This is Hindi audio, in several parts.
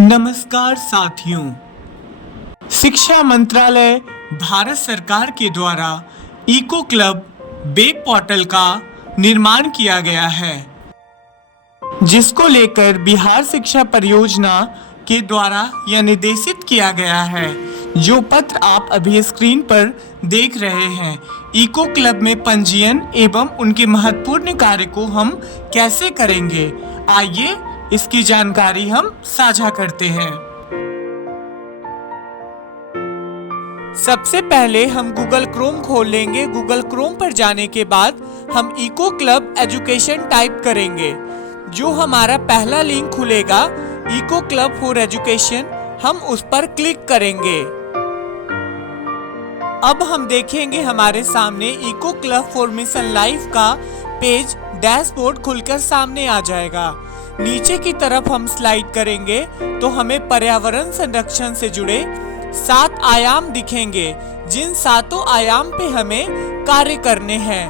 नमस्कार साथियों, शिक्षा मंत्रालय भारत सरकार के द्वारा इको क्लब वेब पोर्टल का निर्माण किया गया है, जिसको लेकर बिहार शिक्षा परियोजना के द्वारा यह निर्देशित किया गया है। जो पत्र आप अभी स्क्रीन पर देख रहे हैं, इको क्लब में पंजीयन एवं उनके महत्वपूर्ण कार्य को हम कैसे करेंगे, आइए इसकी जानकारी हम साझा करते हैं। सबसे पहले हम गूगल क्रोम खोल लेंगे। गूगल क्रोम पर जाने के बाद हम इको क्लब एजुकेशन टाइप करेंगे। जो हमारा पहला लिंक खुलेगा इको क्लब फॉर एजुकेशन, हम उस पर क्लिक करेंगे। अब हम देखेंगे हमारे सामने eco club for Mission Life का पेज डैशबोर्ड खुलकर सामने आ जाएगा। नीचे की तरफ हम स्लाइड करेंगे तो हमें पर्यावरण संरक्षण से जुड़े 7 आयाम दिखेंगे, जिन 7 आयाम पे हमें कार्य करने हैं।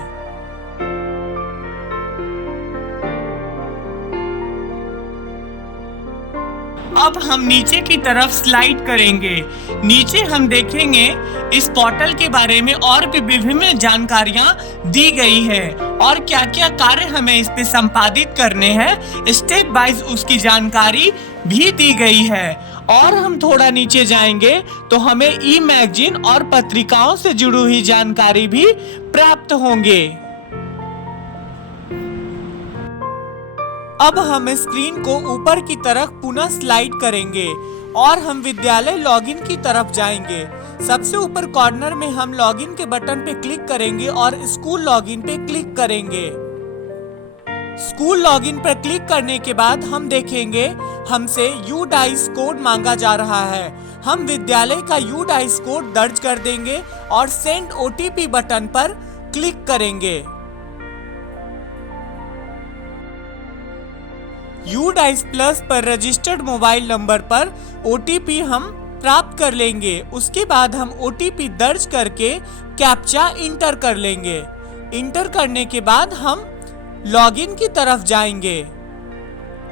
अब हम नीचे की तरफ स्लाइड करेंगे। नीचे हम देखेंगे इस पोर्टल के बारे में और भी विभिन्न जानकारियां दी गई है और क्या क्या कार्य हमें इस पे संपादित करने हैं, स्टेप वाइज उसकी जानकारी भी दी गई है। और हम थोड़ा नीचे जाएंगे तो हमें ई मैगजीन और पत्रिकाओं से जुड़ी हुई जानकारी भी प्राप्त होंगे। अब हम स्क्रीन को ऊपर की तरफ पुनः स्लाइड करेंगे और हम विद्यालय लॉगिन की तरफ जाएंगे। सबसे ऊपर कॉर्नर में हम लॉगिन के बटन पे क्लिक करेंगे और स्कूल लॉगिन पे क्लिक करेंगे। स्कूल लॉगिन पर क्लिक करने के बाद हम देखेंगे हमसे UDICE कोड मांगा जा रहा है। हम विद्यालय का UDICE कोड दर्ज कर देंगे और सेंड OTP बटन पर क्लिक करेंगे। UDICE प्लस पर रजिस्टर्ड मोबाइल नंबर पर OTP हम प्राप्त कर लेंगे। उसके बाद हम OTP दर्ज करके कैप्चा इंटर कर लेंगे। इंटर करने के बाद हम लॉगिन की तरफ जाएंगे।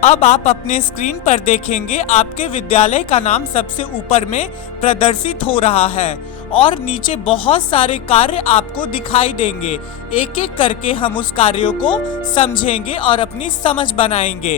अब आप अपने स्क्रीन पर देखेंगे आपके विद्यालय का नाम सबसे ऊपर में प्रदर्शित हो रहा है और नीचे बहुत सारे कार्य आपको दिखाई देंगे। एक एक करके हम उस कार्यों को समझेंगे और अपनी समझ बनाएंगे।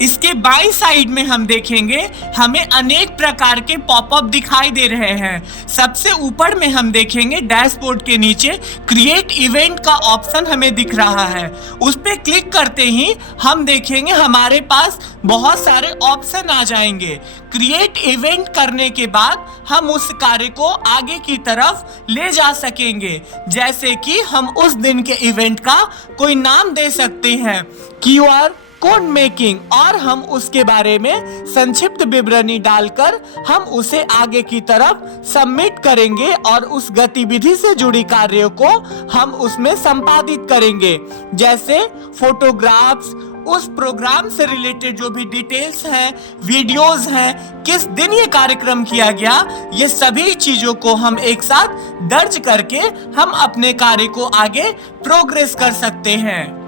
इसके बाई साइड में हम देखेंगे हमें अनेक प्रकार के पॉपअप दिखाई दे रहे हैं। सबसे ऊपर में हम देखेंगे डैशबोर्ड के नीचे क्रिएट इवेंट का ऑप्शन हमें दिख रहा है। उस पर क्लिक करते ही हम देखेंगे हमारे पास बहुत सारे ऑप्शन आ जाएंगे। क्रिएट इवेंट करने के बाद हम उस कार्य को आगे की तरफ ले जा सकेंगे। जैसे कि हम उस दिन के इवेंट का कोई नाम दे सकते हैं, QR कोड मेकिंग, और हम उसके बारे में संक्षिप्त विवरणी डालकर हम उसे आगे की तरफ सबमिट करेंगे और उस गतिविधि से जुड़ी कार्यों को हम उसमें संपादित करेंगे। जैसे फोटोग्राफ्स, उस प्रोग्राम से रिलेटेड जो भी डिटेल्स हैं, वीडियोस हैं, किस दिन ये कार्यक्रम किया गया, ये सभी चीजों को हम एक साथ दर्ज करके हम अपने कार्य को आगे प्रोग्रेस कर सकते हैं।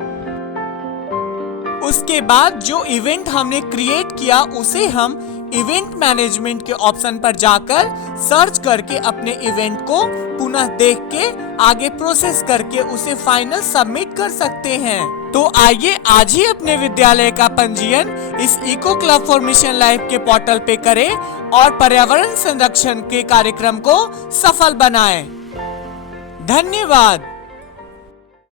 उसके बाद जो इवेंट हमने क्रिएट किया उसे हम इवेंट मैनेजमेंट के ऑप्शन पर जाकर सर्च करके अपने इवेंट को पुनः देख के आगे प्रोसेस करके उसे फाइनल सबमिट कर सकते हैं। तो आइए आज ही अपने विद्यालय का पंजीयन इस eco club for Mission Life के पोर्टल पे करें और पर्यावरण संरक्षण के कार्यक्रम को सफल बनाएं। धन्यवाद।